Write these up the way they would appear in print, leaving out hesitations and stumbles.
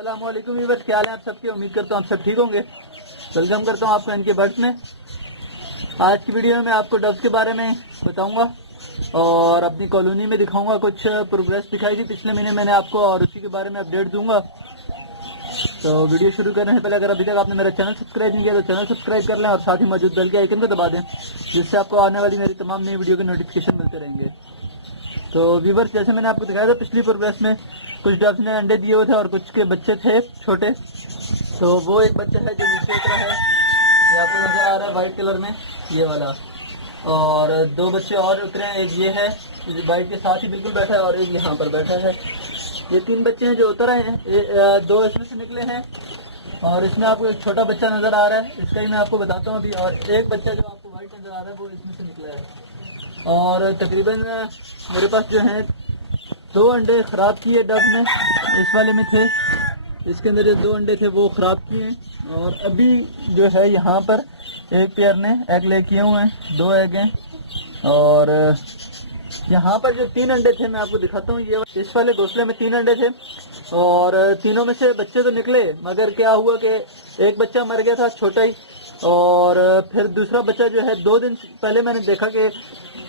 अस्सलाम वालेकुम व्यूअर्स, क्या हाल है आप सबके। उम्मीद करता हूँ आप सब ठीक होंगे। वेलकम करता हूँ आपको इनके बर्ड्स में। आज की वीडियो में मैं आपको डव्स के बारे में बताऊंगा और अपनी कॉलोनी में दिखाऊंगा। कुछ प्रोग्रेस दिखाई थी पिछले महीने मैंने आपको, और उसी के बारे में अपडेट दूंगा। तो वीडियो शुरू करने से पहले अगर अभी तक आपने मेरा चैनल सब्सक्राइब नहीं किया तो चैनल सब्सक्राइब कर लें और साथ ही मौजूद बेल के आइकन को दबा दें, जिससे आपको आने वाली मेरी तमाम नई वीडियो के नोटिफिकेशन मिलते रहेंगे। तो व्यूअर्स, जैसे मैंने आपको दिखाया था पिछली प्रोग्रेस में, कुछ डव्स ने अंडे दिए हुए थे और कुछ के बच्चे थे छोटे। तो वो एक बच्चा है जो नीचे उतरा है, ये आपको नजर आ रहा है वाइट कलर में, ये वाला। और दो बच्चे और उतरे हैं, एक ये है वाइट के साथ ही बिल्कुल बैठा है और एक यहाँ पर बैठा है। ये तीन बच्चे हैं जो उतर आए हैं, दो इसमें से निकले हैं और इसमें आपको एक छोटा बच्चा नजर आ रहा है, इसका ही मैं आपको बताता हूँ अभी। और एक बच्चा जो आपको वाइट नजर आ रहा है वो इसमें से निकला है। और तकरीबन मेरे पास जो है 2 अंडे ख़राब किए डव ने, इस वाले में थे, इसके अंदर जो 2 अंडे थे वो ख़राब किए। और अभी जो है यहाँ पर एक पेयर ने एग ले किए हुए हैं, 2 एग हैं। और यहाँ पर जो 3 अंडे थे मैं आपको दिखाता हूँ। ये इस वाले घोंसले में 3 अंडे थे और तीनों में से बच्चे तो निकले, मगर क्या हुआ कि एक बच्चा मर गया था छोटा ही। और फिर दूसरा बच्चा जो है 2 दिन पहले मैंने देखा कि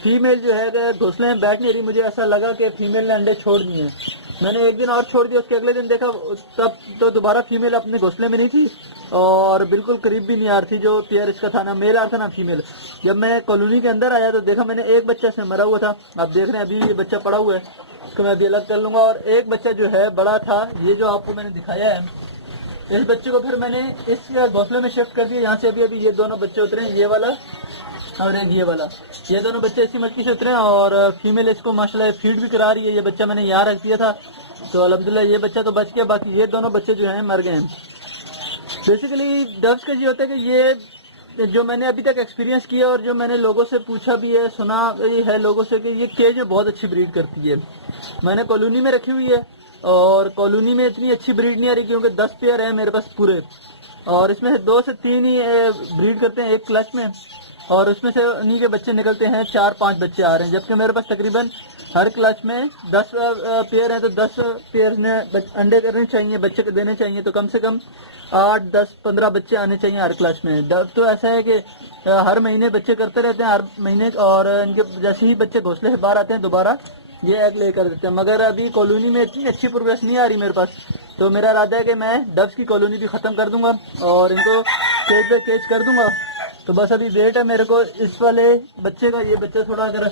फीमेल जो है घोंसले में बैठ नहीं रही। मुझे ऐसा लगा कि फीमेल ने अंडे छोड़ दिए। मैंने एक दिन और छोड़ दिया, उसके अगले दिन देखा तब तो दोबारा फीमेल अपने घोंसले में नहीं थी और बिल्कुल करीब भी नहीं आ रही थी। जो पेयर इसका था, ना मेल आ रहा था ना फीमेल। जब मैं कॉलोनी के अंदर आया तो देखा मैंने एक बच्चा से मरा हुआ था। आप देख रहे हैं अभी ये बच्चा पड़ा हुआ है, इसको मैं अभी अलग कर लूंगा। और एक बच्चा जो है बड़ा था, ये जो आपको मैंने दिखाया है, इस बच्चे को फिर मैंने इस घोंसले में शिफ्ट कर दिया। यहाँ से अभी ये दोनों बच्चे उतरे हैं, ये वाला और एक ये वाला। ये दोनों बच्चे इसी मटकी से उतरे हैं और फीमेल इसको माशाल्लाह फीड भी करा रही है। ये बच्चा मैंने यहाँ रख दिया था तो अल्हम्दुलिल्लाह ये बच्चा तो बच गया, बाकी ये दोनों बच्चे जो हैं मर गए हैं। बेसिकली डव्स का ये होता है कि ये जो मैंने अभी तक एक्सपीरियंस किया और जो मैंने लोगों से पूछा भी है, सुना है लोगों से, कि ये केज में बहुत अच्छी ब्रीड करती है। मैंने कॉलोनी में रखी हुई है और कॉलोनी में इतनी अच्छी ब्रीड नहीं आ रही क्योंकि 10 पेयर है मेरे पास पूरे, और इसमें से 2 से 3 ही ब्रीड करते हैं एक क्लच में, और उसमें से उन्हीं के बच्चे निकलते हैं, 4-5 बच्चे आ रहे हैं। जबकि मेरे पास तकरीबन हर क्लच में 10 पेयर हैं, तो 10 पेयर ने अंडे करने चाहिए, बच्चे को देने चाहिए, तो कम से कम 8, 10, 15 बच्चे आने चाहिए हर क्लच में। डव तो ऐसा है कि हर महीने बच्चे करते रहते हैं, हर महीने, और इनके जैसे ही बच्चे घोंसले से बाहर आते हैं दोबारा ये एग लेकर देते हैं। मगर अभी कॉलोनी में इतनी अच्छी प्रोग्रेस नहीं आ रही मेरे पास, तो मेरा इरादा है कि मैं डव्स की कॉलोनी भी ख़त्म कर दूंगा और इनको केज पे केज कर दूंगा। तो बस अभी वेट है मेरे को इस वाले बच्चे का। ये बच्चा थोड़ा अगर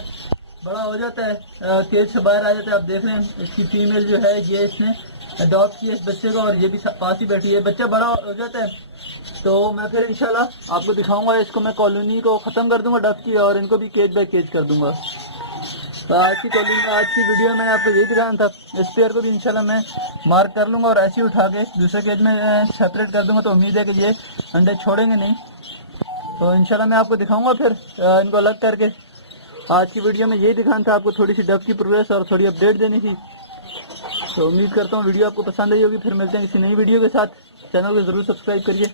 बड़ा हो जाता है, केज से बाहर आ जाता है, आप देख रहे हैं इसकी फीमेल जो है ये इसने अडॉप्ट किया इस बच्चे को और ये भी पास ही बैठी है। बच्चा बड़ा हो जाता है तो मैं फिर इंशाल्लाह आपको दिखाऊंगा। इसको मैं कॉलोनी को ख़त्म कर दूंगा डव्स की, और इनको भी केज बाय केज कर दूंगा। तो आज की वीडियो में मैंने आपको यही दिखाना था। इस पेयर को भी इंशाल्लाह मैं मार्क कर लूँगा और ऐसे ही उठा के दूसरे केज में सेपरेट कर दूंगा। तो उम्मीद है कि ये अंडे छोड़ेंगे नहीं, तो इंशाल्लाह मैं आपको दिखाऊंगा फिर इनको अलग करके। आज की वीडियो में यही दिखाना था आपको, थोड़ी सी डव की प्रोग्रेस और थोड़ी अपडेट देनी थी। तो उम्मीद करता हूँ वीडियो आपको पसंद आई होगी। फिर मिलते हैं किसी नई वीडियो के साथ। चैनल को ज़रूर सब्सक्राइब करिए।